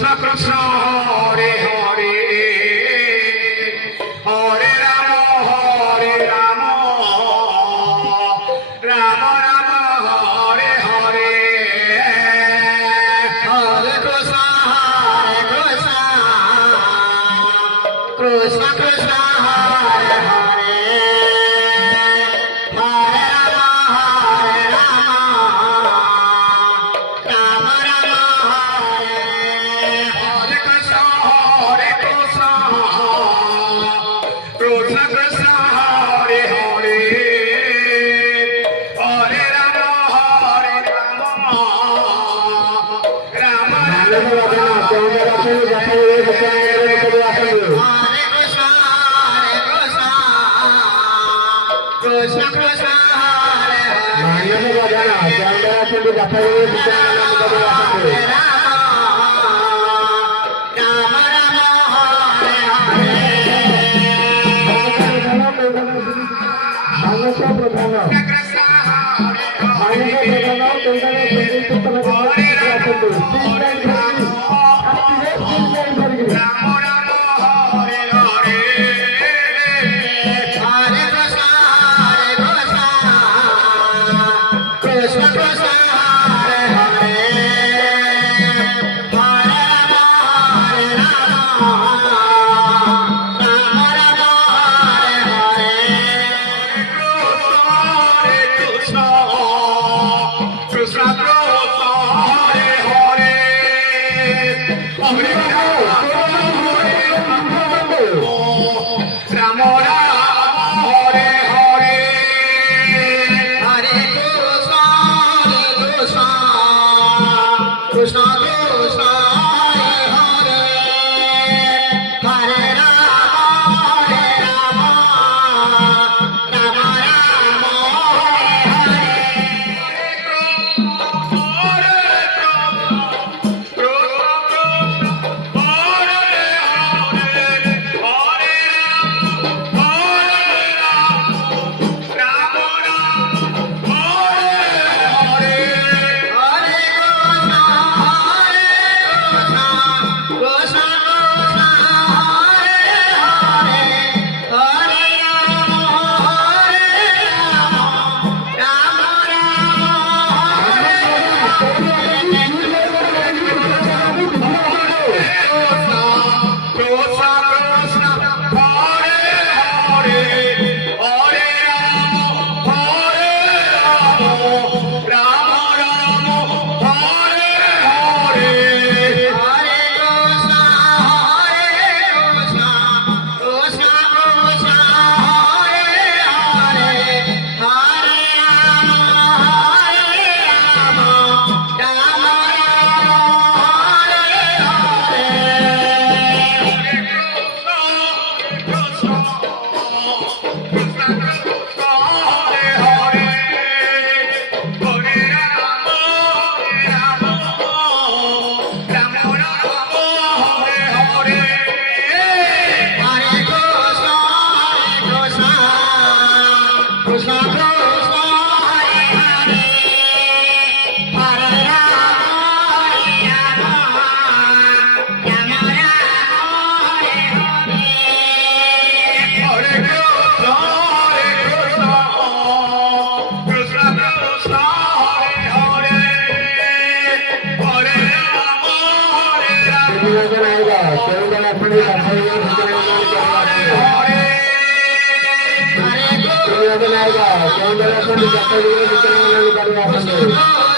Krishna Krishna Hare Hare Hare Ram Ram Ram Hare Hare Hare Krishna Krishna Krishna Hare Hare Hare Ram Ram Ram Hare Hare Krishna Krishna Krishna Hare Hare Hare Ram Ram Krishna Krishna Hare Hare Ram Ram Hare Hare Hare Krishna Krishna Hare Hare Hare Ram Ram Ram Hare Hare Krishna Krishna Hare Hare Hare Ram Hare Hare Hare Krishna Krishna Krishna Hare Hare Hare Ram Ram Ram Hare Hare Krishna Krishna Krishna Hare Hare Hare Ram Ram Hare Krishna Krishna Krishna Hare Hare Hare Ram Ram Hare Hare Hare Krishna Krishna Krishna Krishna Hare Hare Hare Ram Ram Hare Hare Hare Krishna, Krishna Krishna, Hare Hare, Hare Rama, Hare Krishna